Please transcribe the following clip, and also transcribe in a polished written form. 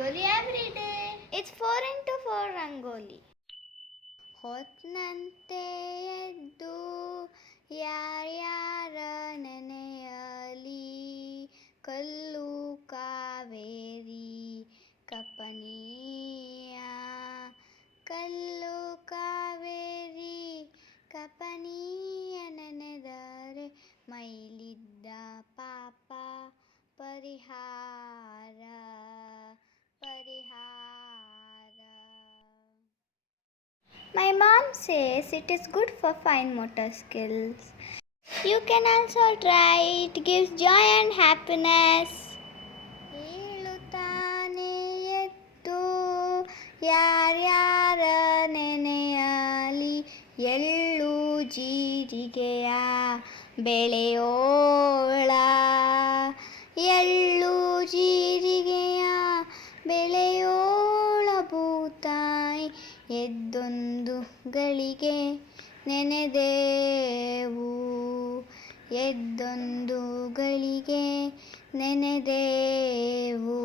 Rangoli every day. It's 4 into 4 Rangoli. ಹೊತ್ನಂತೆ ಎದ್ದು ಯಾರ್ಯಾರ ನೆನೆಯಲಿ ಕಲ್ಲು ಕಾವೇರಿ ಕಪನಿಯ ಕಲ್ಲು ಕಾವೇರಿ ಕಪನಿಯ ನೆನೆದರೆ ಮೈಲಿದ್ದ ಪಾಪ ಪರಿಹಾರ My mom says it is good for fine motor skills. You can also try. It gives joy and happiness. ಏಳುತ್ತಾನೆ ಎದ್ದು ಯಾರ್ಯಾರ ನೆನೆಯಲಿ ಎಳ್ಳು ಜೀರಿಗೆಯ ಬೆಳೆಯೋಳ ಎಳ್ಳು ಜೀರಿಗೆಯ ಬೆಳೆಯೋಳ ಭೂತಾಯಿ ಎದ್ದೊಂದು ಗಳಿಗೆ ನೆನೆದೇವು ಎದ್ದೊಂದು ಗಳಿಗೆ ನೆನೆದೇವು